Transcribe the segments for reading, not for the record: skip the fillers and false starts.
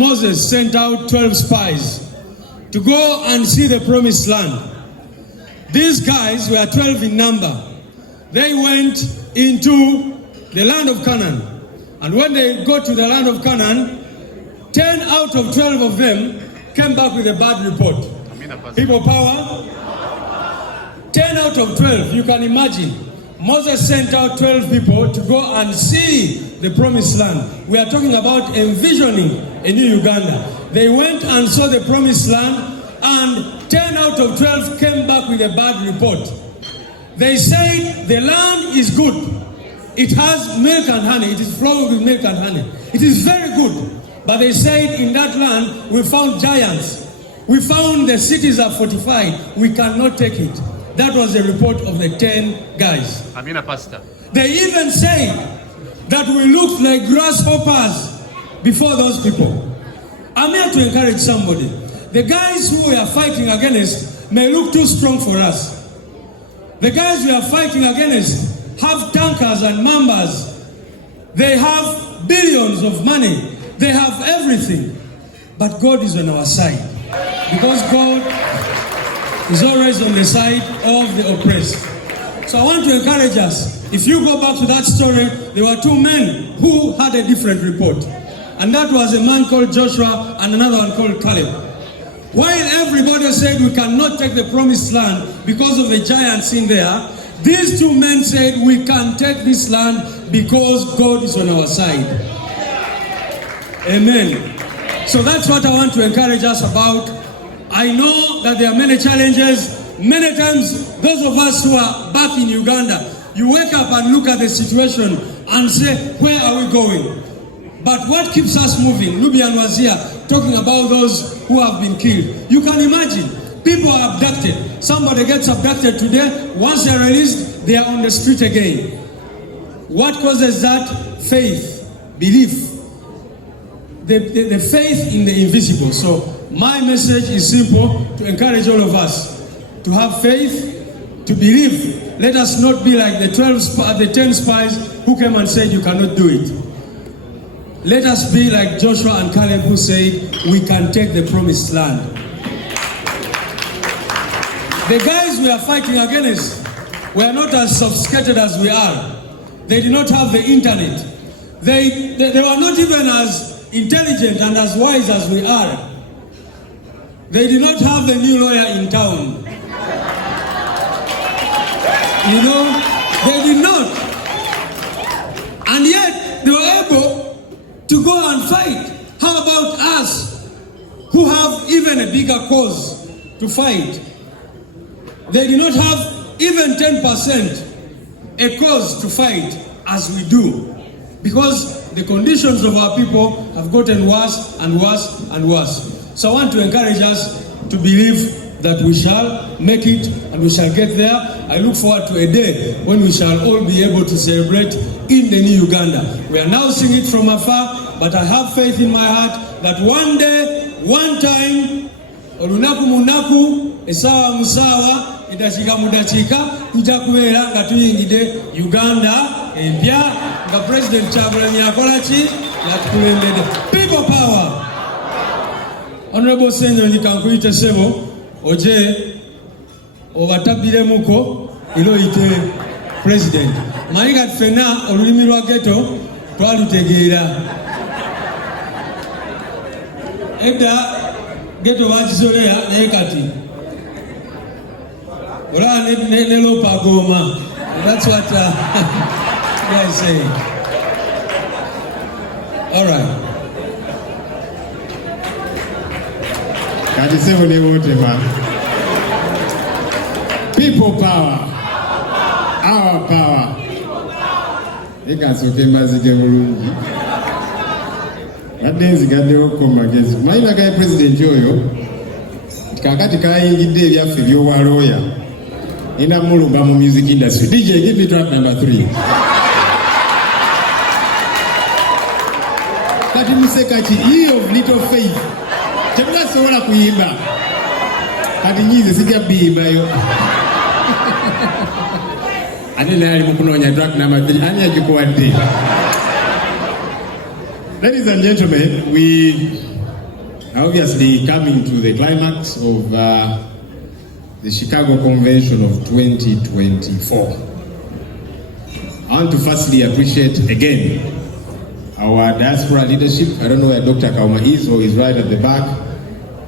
Moses sent out 12 spies to go and see the promised land. These guys were 12 in number. They went into the land of Canaan. And when they got to the land of Canaan, 10 out of 12 of them came back with a bad report. People power. 10 out of 12, you can imagine. Moses sent out 12 people to go and see the promised land. We are talking about envisioning a new Uganda. They went and saw the promised land, and 10 out of 12 came back with a bad report. They said the land is good. It has milk and honey. It is flowing with milk and honey. It is very good. But they said in that land we found giants. We found the cities are fortified. We cannot take it. That was the report of the 10 guys. Amina, Pastor. They even say that we looked like grasshoppers before those people. I'm here to encourage somebody. The guys who we are fighting against may look too strong for us. The guys we are fighting against have tankers and mambas. They have billions of money. They have everything. But God is on our side. Because God is always on the side of the oppressed. So I want to encourage us. If you go back to that story, there were two men who had a different report. And that was a man called Joshua and another one called Caleb. While everybody said we cannot take the promised land because of the giants in there, these two men said we can take this land because God is on our side. Amen. So that's what I want to encourage us about. I know that there are many challenges. Many times, those of us who are back in Uganda, you wake up and look at the situation and say, where are we going? But what keeps us moving? Lubian was here talking about those who have been killed. You can imagine, people are abducted. Somebody gets abducted today. Once they're released, they are on the street again. What causes that? Faith, belief. The faith in the invisible. So my message is simple, to encourage all of us to have faith, to believe. Let us not be like the 10 spies who came and said you cannot do it. Let us be like Joshua and Caleb who said we can take the promised land. The guys we are fighting against were not as sophisticated as we are. They did not have the internet. They were not even as intelligent and as wise as we are. They did not have the new lawyer in town. You know, they did not. And yet, they were able to go and fight. How about us, who have even a bigger cause to fight? They did not have even 10% a cause to fight as we do. Because the conditions of our people have gotten worse and worse and worse. So I want to encourage us to believe that we shall make it and we shall get there. I look forward to a day when we shall all be able to celebrate in the new Uganda. We are now seeing it from afar, but I have faith in my heart that one day, one time, olunaku munaku, esawa musawa, idachika mudachika, tutakuwera nga tuyingide Uganda empya nga President Kyagulanyi akolachi yatukulembedde. People power. Honorable Ssennyonyi kankuyite sebo oje obatabbiremuko ilo ite President. Mayiga ffenna olulimi lwa ghetto twalutegeera. Edda ghetto bakisolera naye kati olaba ne Lop agoma. That's what guys say. All right. People power. Our power. Ekasoke mbazike bulungi. Adenzi gaddewo komagezi. Mayina ga president oyo kakati kayingidde ebyaffe by'obwalooya. Ina mulumba mu music industry. DJ, give me track number 3. Kati musekaki, ye of little faith. Tebutasobola kuyimba. Kati nyize sijja biyimbayo. Ate naye ali mu kunoonya track number 3. Ani agikuwadde? Ladies and gentlemen, we Now, obviously, coming to the climax of the Chicago Convention of 2024, I want to firstly appreciate again our diaspora leadership. I don't know where Dr. Kauma is, or is right at the back,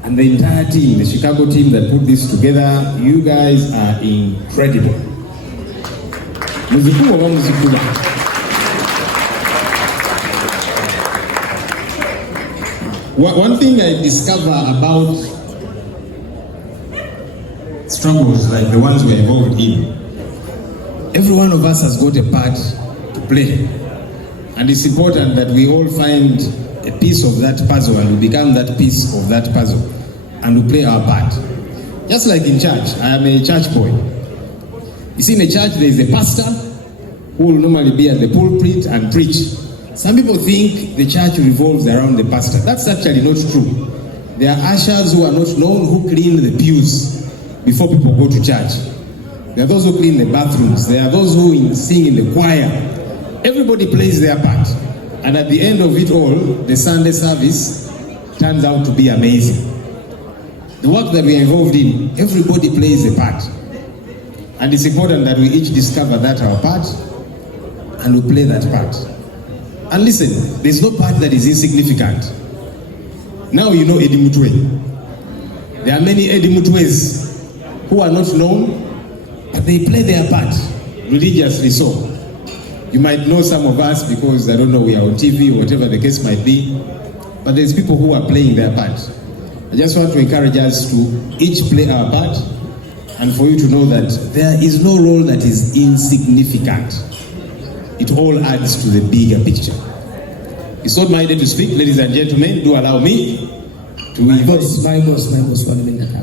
and the entire team, the Chicago team that put this together. You guys are incredible. One thing I discover about struggles like the ones we're involved in, every one of us has got a part to play. And it's important that we all find a piece of that puzzle and we become that piece of that puzzle and we play our part. Just like in church, I am a church boy. You see, in a church there is a pastor who will normally be at the pulpit and preach. Some people think the church revolves around the pastor. That's actually not true. There are ushers who are not known who clean the pews before people go to church. There are those who clean the bathrooms. There are those who sing in the choir. Everybody plays their part. And at the end of it all, the Sunday service turns out to be amazing. The work that we are involved in, everybody plays a part. And it's important that we each discover that our part and we play that part. And listen, there's no part that is insignificant. Now you know Eddie Mutwe. There are many Eddie Mutwes who are not known, but they play their part, religiously so. You might know some of us because, I don't know, we are on TV or whatever the case might be, but there's people who are playing their part. I just want to encourage us to each play our part, and for you to know that there is no role that is insignificant. It all adds to the bigger picture. It's not my day to speak, ladies and gentlemen. Do allow me to my boss, 1 minute.